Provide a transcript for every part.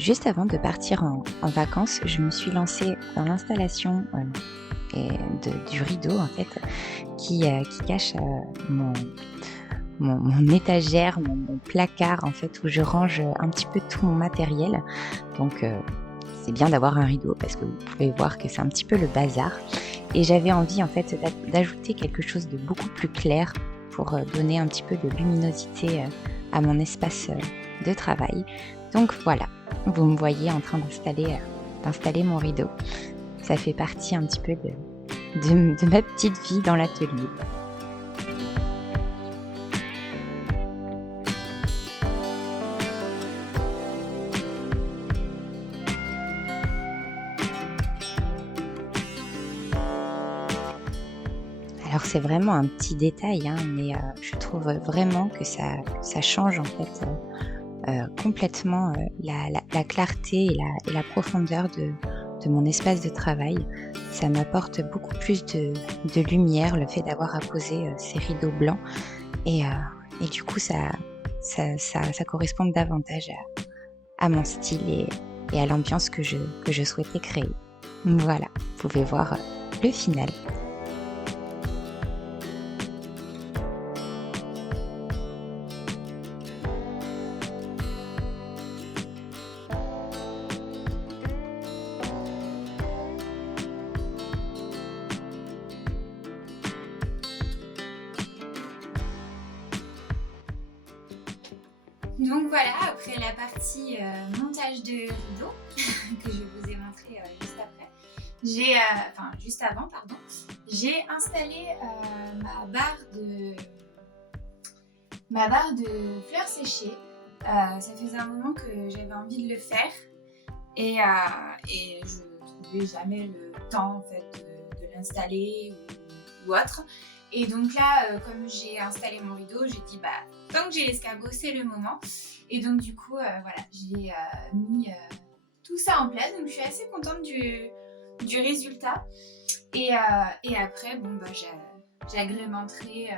Juste avant de partir en vacances, je me suis lancée dans l'installation, du rideau en fait, qui cache, mon étagère, mon placard en fait, où je range, un petit peu tout mon matériel. Donc c'est bien d'avoir un rideau parce que vous pouvez voir que c'est un petit peu le bazar et j'avais envie en fait d'ajouter quelque chose de beaucoup plus clair pour, donner un petit peu de luminosité, à mon espace, de travail. Donc voilà, vous me voyez en train d'installer mon rideau. Ça fait partie un petit peu de ma petite vie dans l'atelier. Alors c'est vraiment un petit détail, hein, mais je trouve vraiment que ça change en fait, complètement, la clarté et la profondeur de mon espace de travail. Ça m'apporte beaucoup plus de lumière, le fait d'avoir apposé, ces rideaux blancs et heu et du coup ça correspond davantage à mon style et à l'ambiance que je souhaitais créer. Voilà, vous pouvez voir, le final. Donc voilà, après la partie montage de rideau que je vous ai montré juste après, juste avant, pardon, j'ai installé ma barre de fleurs séchées. Ça faisait un moment que j'avais envie de le faire et je trouvais jamais le temps en fait de l'installer ou autre. Et donc là, comme j'ai installé mon rideau, j'ai dit bah tant que j'ai l'escargot, c'est le moment. Et donc du coup, voilà, j'ai mis tout ça en place. Donc je suis assez contente du résultat. Et après, bon bah j'agrémenterai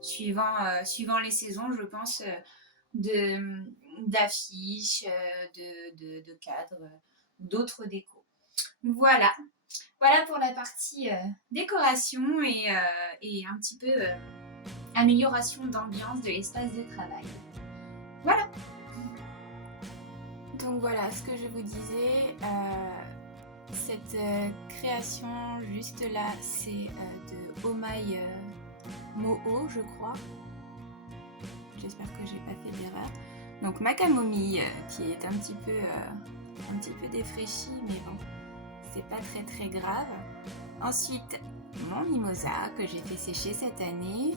suivant les saisons, je pense, d'affiches, de cadres, d'autres décos. Voilà. Voilà pour la partie décoration et un petit peu amélioration d'ambiance de l'espace de travail. Voilà. Donc voilà ce que je vous disais. Cette création juste là, c'est de Omai Moho, je crois. J'espère que j'ai pas fait d'erreur. Donc ma camomille qui est un petit peu défraîchie, mais bon, c'est pas très très grave. Ensuite, mon mimosa que j'ai fait sécher cette année.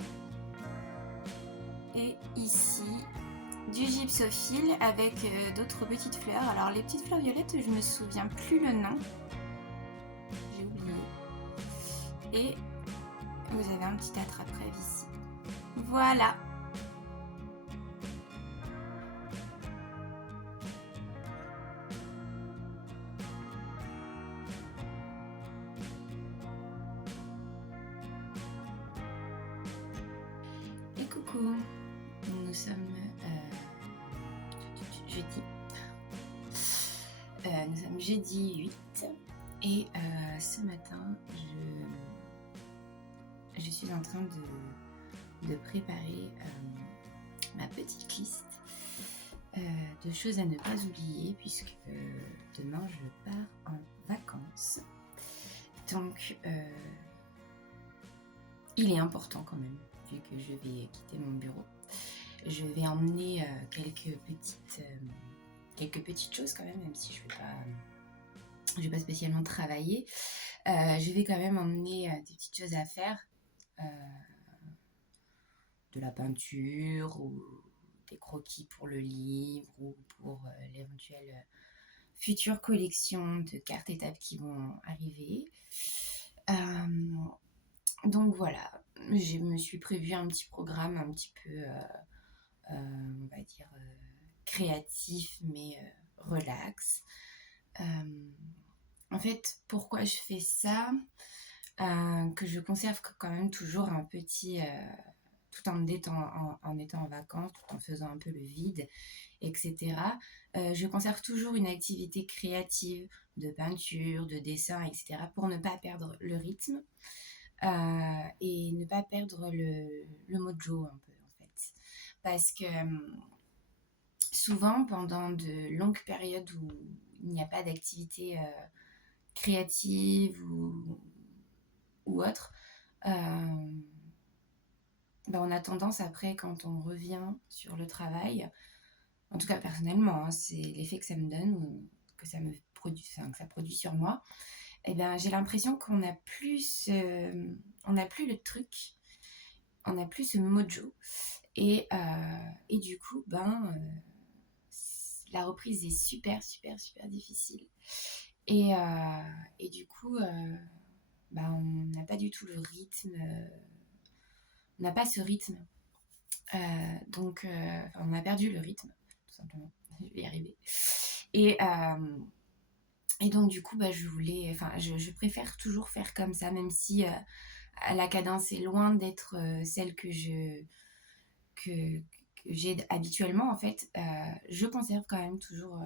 Et ici, du gypsophile avec d'autres petites fleurs. Alors les petites fleurs violettes, je me souviens plus le nom. J'ai oublié. Et vous avez un petit attrape-rêve ici. Voilà. Et coucou. Nous sommes jeudi. Nous sommes jeudi 8 et ce matin je suis en train de préparer ma petite liste de choses à ne pas oublier puisque demain je pars en vacances. Donc il est important quand même, vu que je vais quitter mon bureau. Je vais emmener quelques petites choses quand même si je vais pas spécialement travailler. Je vais quand même emmener des petites choses à faire, de la peinture ou des croquis pour le livre ou pour l'éventuelle future collection de cartes étapes qui vont arriver. Donc voilà, je me suis prévu un petit programme un petit peu, on va dire, créatif mais relax. En fait, pourquoi je fais ça, que je conserve quand même toujours tout en étant en vacances, tout en faisant un peu le vide, etc. Je conserve toujours une activité créative de peinture, de dessin, etc. pour ne pas perdre le rythme et ne pas perdre le mojo un peu en fait. Parce que souvent pendant de longues périodes où il n'y a pas d'activité créative ou autre, on a tendance après quand on revient sur le travail, en tout cas personnellement, hein, c'est l'effet que ça me donne ou que ça me produit, enfin, que ça produit sur moi, et bien j'ai l'impression on n'a plus le truc, on n'a plus ce mojo et du coup la reprise est super super super difficile et du coup on n'a pas du tout le rythme, on n'a pas ce rythme. On a perdu le rythme, tout simplement. Je vais y arriver. Et donc, du coup, je préfère toujours faire comme ça, même si la cadence est loin d'être celle que j'ai habituellement, en fait. Je conserve quand même toujours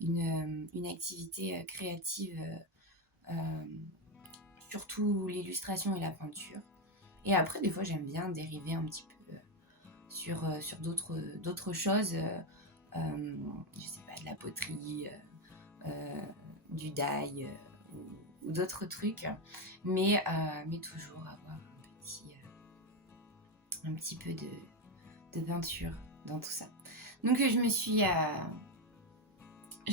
une activité créative, surtout l'illustration et la peinture. Et après, des fois, j'aime bien dériver un petit peu sur d'autres choses, je sais pas, de la poterie, du dye ou d'autres trucs, mais toujours avoir un petit peu de peinture dans tout ça. Donc je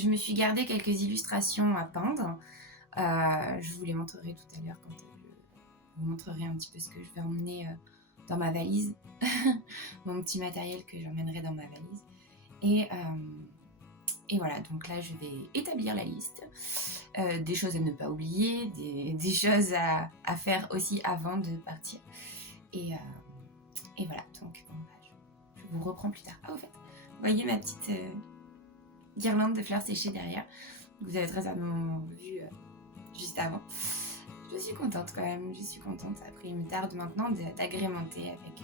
me suis gardé quelques illustrations à peindre. Je vous les montrerai tout à l'heure quand je vous montrerai un petit peu ce que je vais emmener dans ma valise, mon petit matériel que j'emmènerai dans ma valise. Et voilà, donc là je vais établir la liste, des choses à ne pas oublier, des choses à faire aussi avant de partir. Et voilà, donc je vous reprends plus tard. Ah, au fait, vous voyez ma petite guirlande de fleurs séchées derrière, vous avez très certainement vu juste avant. Je suis contente quand même, Après, il me tarde maintenant d'agrémenter avec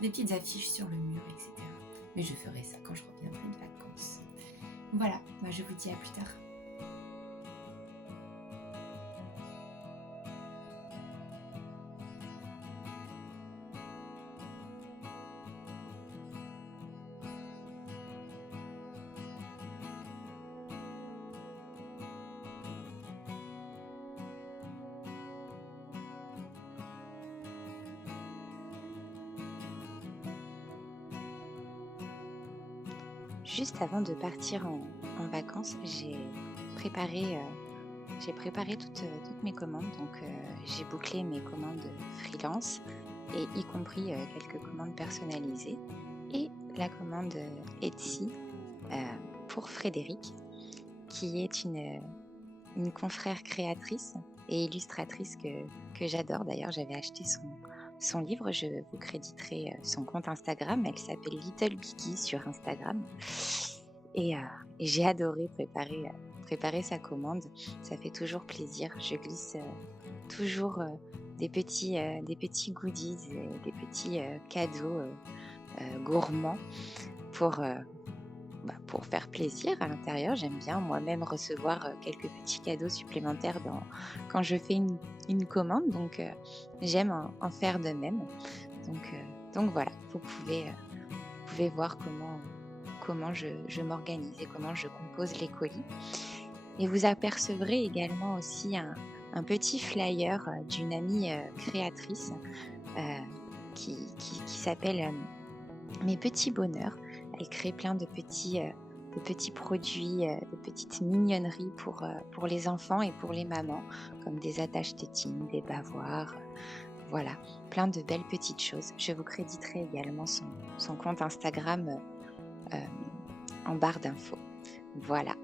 des petites affiches sur le mur, etc. Mais je ferai ça quand je reviendrai de vacances. Voilà, moi je vous dis à plus tard. Juste avant de partir en vacances, j'ai préparé toutes mes commandes. Donc, j'ai bouclé mes commandes freelance et y compris quelques commandes personnalisées et la commande Etsy pour Frédéric, qui est une confrère créatrice et illustratrice que j'adore. D'ailleurs, j'avais acheté son livre. Je vous créditerai son compte Instagram. Elle s'appelle Little Biggie sur Instagram. Et j'ai adoré préparer sa commande. Ça fait toujours plaisir. Je glisse toujours des petits goodies, des petits cadeaux gourmands pour faire plaisir à l'intérieur. J'aime bien moi-même recevoir quelques petits cadeaux supplémentaires quand je fais une commande. Donc, j'aime en faire de même. Donc voilà, vous pouvez voir comment je m'organise et comment je compose les colis. Et vous apercevrez également aussi un petit flyer d'une amie créatrice qui s'appelle Mes Petits Bonheurs. Elle crée plein de petits produits, de petites mignonneries pour les enfants et pour les mamans, comme des attaches tétines, des bavoirs, voilà, plein de belles petites choses. Je vous créditerai également son compte Instagram en barre d'infos. Voilà.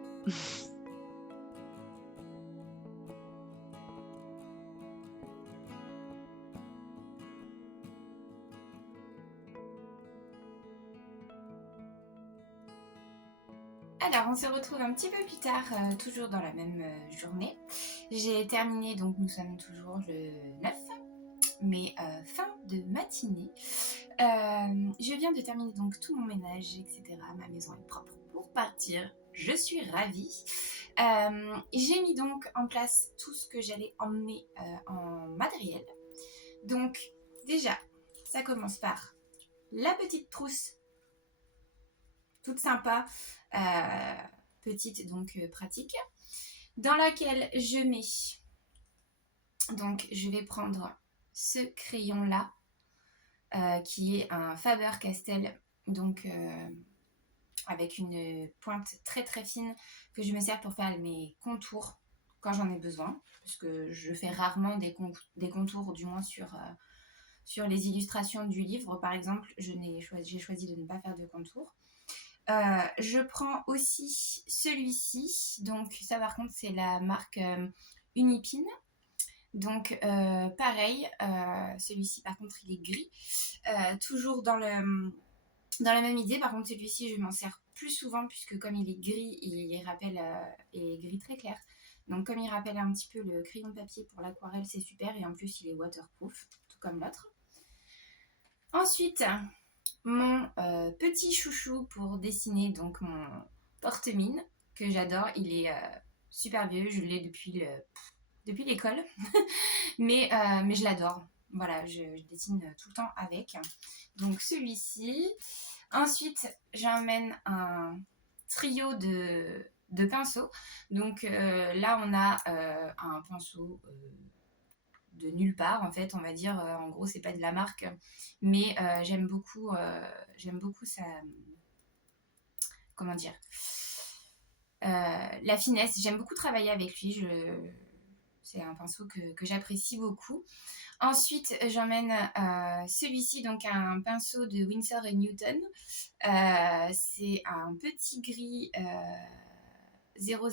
Alors, on se retrouve un petit peu plus tard, toujours dans la même journée. J'ai terminé, donc nous sommes toujours le 9. mes fins de matinée. Je viens de terminer donc tout mon ménage, etc. Ma maison est propre pour partir. Je suis ravie. J'ai mis donc en place tout ce que j'allais emmener en matériel. Donc déjà, ça commence par la petite trousse, toute sympa, petite donc pratique, dans laquelle je mets, donc je vais prendre ce crayon là, qui est un Faber-Castell, donc avec une pointe très très fine que je me sers pour faire mes contours quand j'en ai besoin, parce que je fais rarement des contours, du moins sur les illustrations du livre par exemple. J'ai choisi de ne pas faire de contours. Je prends aussi celui-ci, donc ça par contre c'est la marque Unipin. Donc pareil, celui-ci par contre il est gris, toujours dans la même idée. Par contre celui-ci je m'en sers plus souvent puisque comme il est gris, il rappelle, il est gris très clair. Donc comme il rappelle un petit peu le crayon de papier pour l'aquarelle, c'est super, et en plus il est waterproof, tout comme l'autre. Ensuite, mon petit chouchou pour dessiner, donc mon porte-mine que j'adore. Il est super vieux, je l'ai depuis l'école, mais je l'adore. Voilà, je dessine tout le temps avec. Donc celui-ci. Ensuite, j'emmène un trio de pinceaux. Donc là, on a un pinceau de nulle part, en fait, on va dire. En gros, c'est pas de la marque, mais j'aime beaucoup ça. Comment dire, la finesse. J'aime beaucoup travailler avec lui. C'est un pinceau que j'apprécie beaucoup. Ensuite, j'emmène celui-ci, donc un pinceau de Winsor & Newton. C'est un petit gris 000.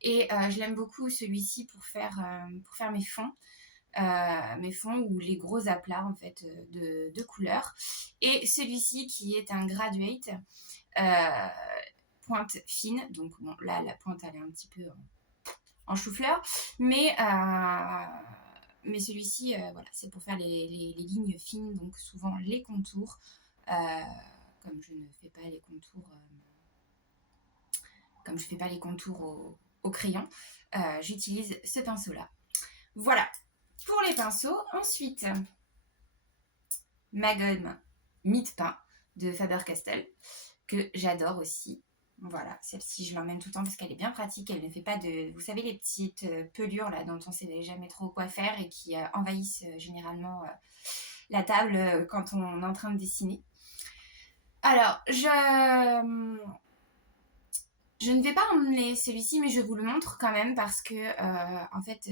Et je l'aime beaucoup, celui-ci, pour faire mes fonds. Ou les gros aplats en fait de couleurs. Et celui-ci qui est un graduate, pointe fine. Donc bon, là la pointe elle est un petit peu en chou-fleur, mais celui-ci voilà, c'est pour faire les lignes fines, donc souvent les contours. Comme je ne fais pas les contours au crayon, j'utilise ce pinceau là. Voilà pour les pinceaux. Ensuite, ma gomme mie-de-pain de Faber-Castell, que j'adore aussi. Voilà, celle-ci, je l'emmène tout le temps parce qu'elle est bien pratique. Elle ne fait pas de... Vous savez, les petites pelures là, dont on ne sait jamais trop quoi faire et qui envahissent généralement la table quand on est en train de dessiner. Alors, je ne vais pas emmener celui-ci, mais je vous le montre quand même parce que, en fait...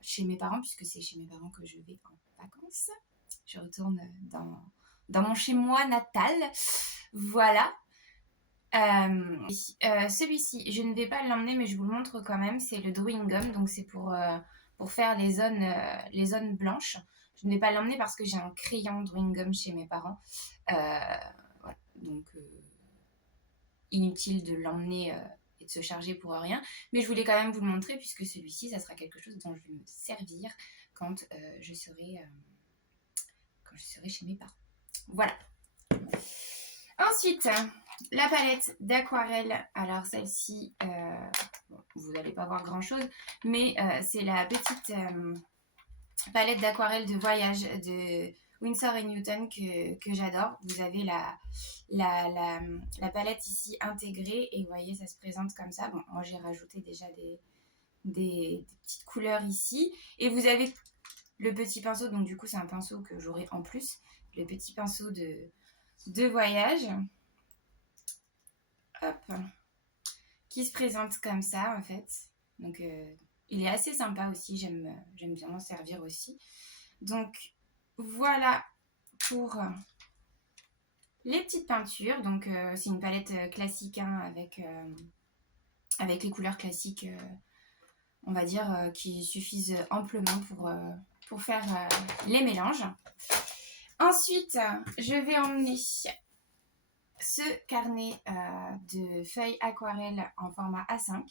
chez mes parents, puisque c'est chez mes parents que je vais en vacances. Je retourne dans mon chez-moi natal. Voilà. Celui-ci, je ne vais pas l'emmener, mais je vous le montre quand même. C'est le Drawing Gum, donc c'est pour faire les zones blanches. Je ne vais pas l'emmener parce que j'ai un crayon Drawing Gum chez mes parents. Voilà. Donc, inutile de l'emmener et de se charger pour rien. Mais je voulais quand même vous le montrer puisque celui-ci, ça sera quelque chose dont je vais me servir quand je serai chez mes parents. Voilà. Ensuite, la palette d'aquarelle. Alors celle-ci, bon, vous n'allez pas voir grand-chose, mais c'est la petite palette d'aquarelle de voyage de Winsor & Newton que j'adore. Vous avez la palette ici intégrée et vous voyez, ça se présente comme ça. Bon, moi j'ai rajouté déjà des petites couleurs ici. Et vous avez le petit pinceau, donc du coup c'est un pinceau que j'aurai en plus. Le petit pinceau de voyage. Hop. Qui se présente comme ça en fait. Donc il est assez sympa aussi, j'aime bien m'en servir aussi. Donc voilà pour les petites peintures. Donc c'est une palette classique hein, avec les couleurs classiques, on va dire, qui suffisent amplement pour faire les mélanges. Ensuite, je vais emmener ce carnet de feuilles aquarelles en format A5.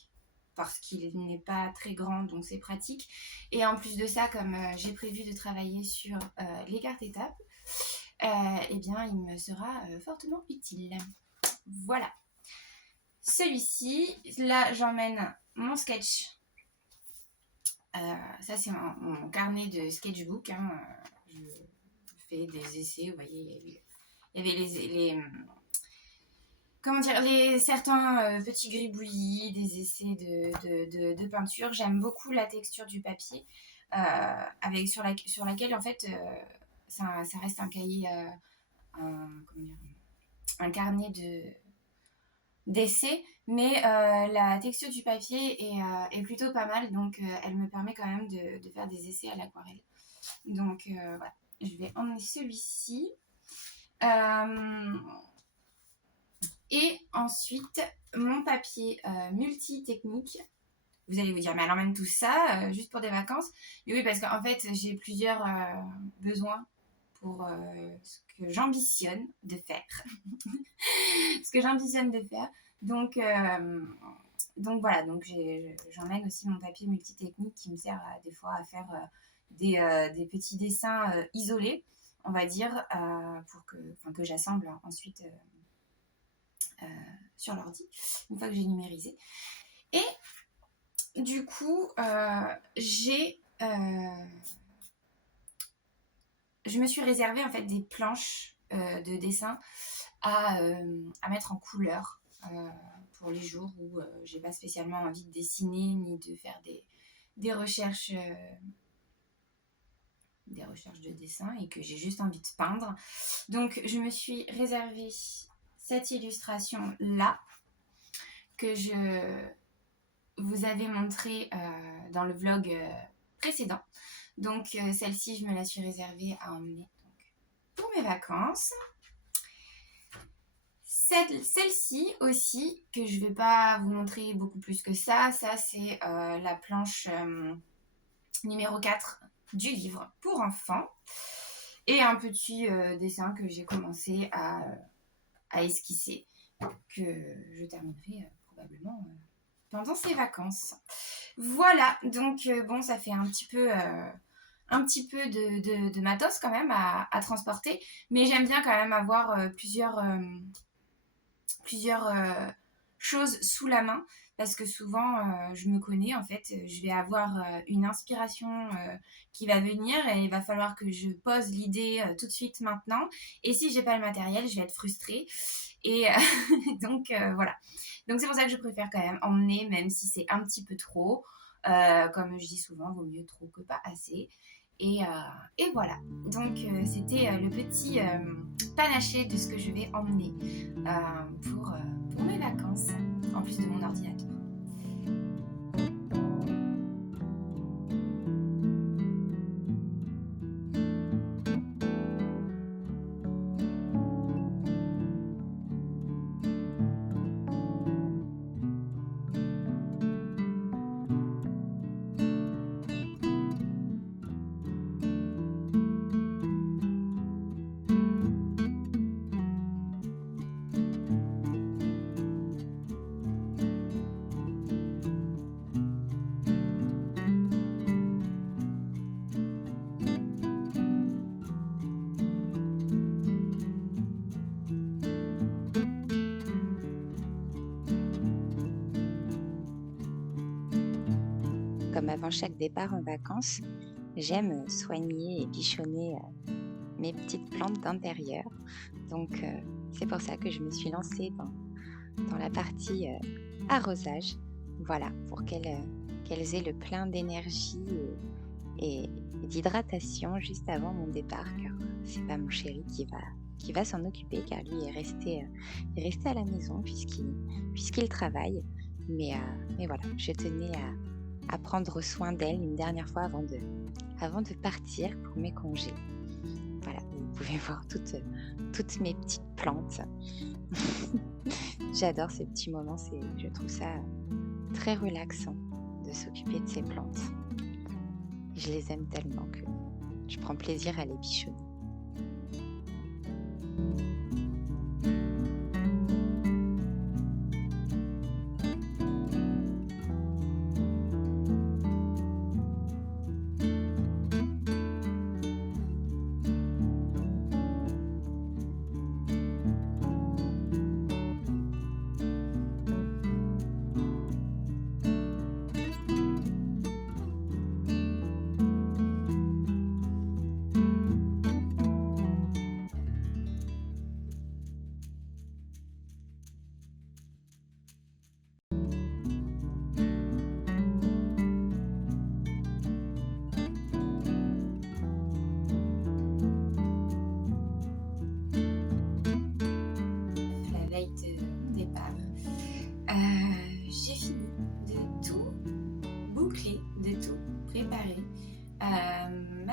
parce qu'il n'est pas très grand, donc c'est pratique. Et en plus de ça, comme j'ai prévu de travailler sur les cartes étapes, eh bien, il me sera fortement utile. Voilà. Celui-ci, là, j'emmène mon sketch. Ça, c'est mon carnet de sketchbook. Hein. Je fais des essais. Vous voyez, il y avait les comment dire, certains petits gribouillis, des essais de peinture. J'aime beaucoup la texture du papier, sur laquelle, en fait, ça reste un cahier, un carnet d'essais, mais la texture du papier est plutôt pas mal, donc elle me permet quand même de faire des essais à l'aquarelle. Donc voilà, je vais emmener celui-ci. Et ensuite, mon papier multi-technique. Vous allez vous dire, mais elle emmène tout ça juste pour des vacances. Et oui, parce qu'en fait, j'ai plusieurs besoins pour ce que j'ambitionne de faire. Donc voilà, donc j'emmène aussi mon papier multi-technique qui me sert des fois à faire des petits dessins isolés, on va dire, pour que j'assemble ensuite sur l'ordi, une fois que j'ai numérisé. Et du coup, je me suis réservé en fait des planches de dessin à mettre en couleur pour les jours où j'ai pas spécialement envie de dessiner ni de faire des recherches de dessin et que j'ai juste envie de peindre. Donc je me suis réservé cette illustration là que je vous avais montrée dans le vlog précédent. Donc celle-ci, je me la suis réservée à emmener pour mes vacances. Celle-ci aussi, que je ne vais pas vous montrer beaucoup plus que ça c'est la planche numéro 4 du livre pour enfants. Et un petit dessin que j'ai commencé à esquisser, que je terminerai probablement pendant ces vacances. Voilà, donc bon, ça fait un petit peu de matos quand même à transporter, mais j'aime bien quand même avoir plusieurs choses sous la main, parce que souvent je me connais, en fait, je vais avoir une inspiration qui va venir et il va falloir que je pose l'idée tout de suite maintenant, et si j'ai pas le matériel, je vais être frustrée. Et donc voilà, donc c'est pour ça que je préfère quand même emmener, même si c'est un petit peu trop, comme je dis souvent, vaut mieux trop que pas assez. Et voilà, donc c'était le petit panaché de ce que je vais emmener pour mes vacances, en plus de mon ordinateur. Comme avant chaque départ en vacances, j'aime soigner et bichonner mes petites plantes d'intérieur. Donc c'est pour ça que je me suis lancée dans la partie arrosage. Voilà, pour qu'elles aient le plein d'énergie et d'hydratation juste avant mon départ, car c'est pas mon chéri qui va s'en occuper, car lui est resté à la maison puisqu'il travaille. Mais voilà, je tenais à prendre soin d'elle une dernière fois avant de partir pour mes congés. Voilà, vous pouvez voir toutes mes petites plantes. J'adore ces petits moments, je trouve ça très relaxant de s'occuper de ces plantes. Je les aime tellement que je prends plaisir à les bichonner.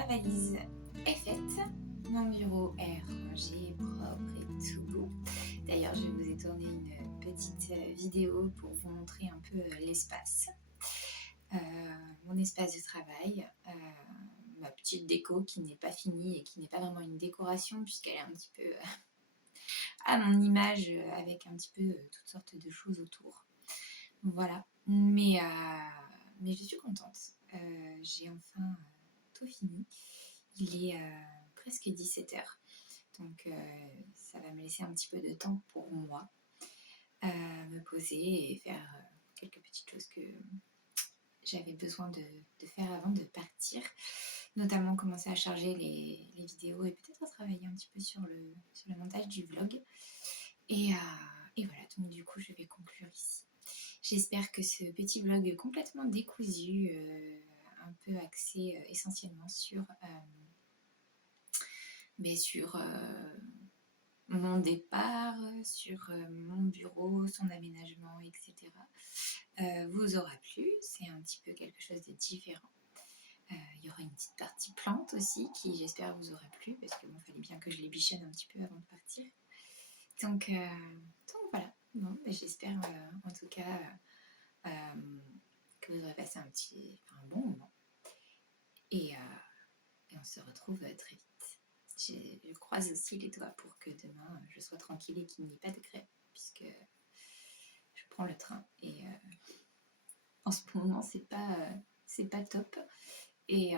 ma valise est faite. Mon bureau est rangé, propre et tout beau. D'ailleurs, je vous ai tourné une petite vidéo pour vous montrer un peu l'espace. Mon espace de travail, ma petite déco qui n'est pas finie et qui n'est pas vraiment une décoration puisqu'elle est un petit peu à mon image avec un petit peu toutes sortes de choses autour. Voilà, mais je suis contente. J'ai enfin tout fini. Il est presque 17h, donc ça va me laisser un petit peu de temps pour moi, me poser et faire quelques petites choses que j'avais besoin de faire avant de partir, notamment commencer à charger les vidéos et peut-être travailler un petit peu sur le montage du vlog. Et voilà, donc du coup je vais conclure ici. J'espère que ce petit vlog complètement décousu, un peu axé essentiellement sur mon départ, sur mon bureau, son aménagement, etc. Vous aura plu. C'est un petit peu quelque chose de différent. Il y aura une petite partie plante aussi qui j'espère vous aura plu parce qu'il fallait bien que je les bichonne un petit peu avant de partir. Donc voilà, bon, j'espère en tout cas que vous aurez passé un bon moment et on se retrouve très vite. Je croise aussi les doigts pour que demain je sois tranquille et qu'il n'y ait pas de grève puisque je prends le train et en ce moment c'est pas top et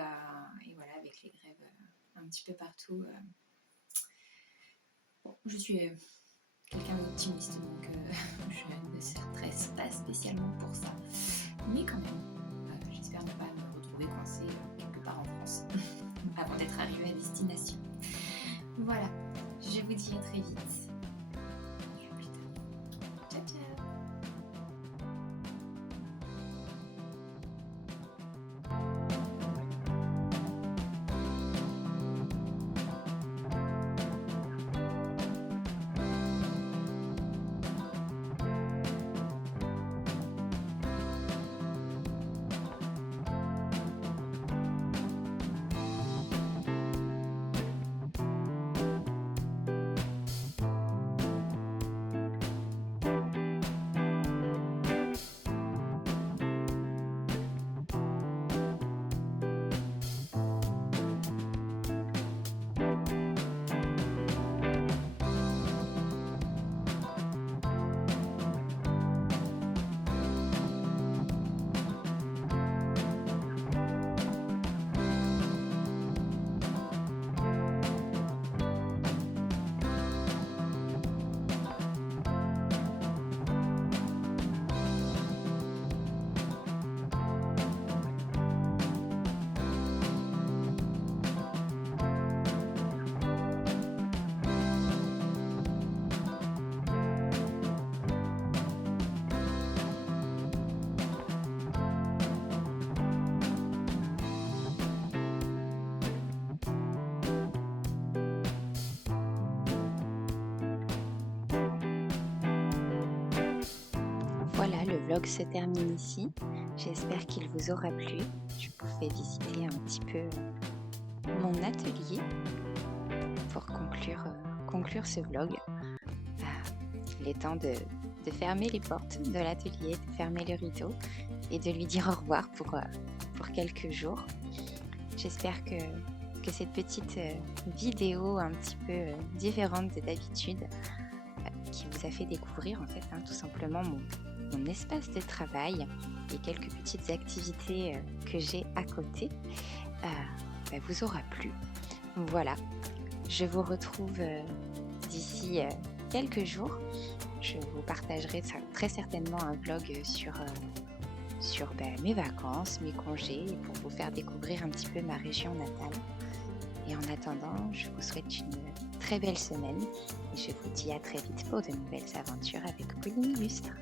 voilà, avec les grèves un petit peu partout, bon, je suis quelqu'un d'optimiste, donc je ne stresse pas spécialement pour ça. Mais quand même, j'espère ne pas me retrouver coincée quelque part en France avant d'être arrivée à destination. Voilà, je vous dis à très vite. Et à plus tard. Ciao, ciao. Voilà, le vlog se termine ici. J'espère qu'il vous aura plu. Je vous fais visiter un petit peu mon atelier pour conclure ce vlog. Il est temps de fermer les portes de l'atelier, de fermer le rideau et de lui dire au revoir pour quelques jours. J'espère que cette petite vidéo un petit peu différente de d'habitude qui vous a fait découvrir en fait tout simplement mon espace de travail et quelques petites activités que j'ai à côté vous aura plu. Voilà, je vous retrouve d'ici quelques jours. Je vous partagerai très certainement un vlog sur mes vacances, mes congés, pour vous faire découvrir un petit peu ma région natale. Et en attendant, je vous souhaite une très belle semaine et je vous dis à très vite pour de nouvelles aventures avec Pauline Illustre.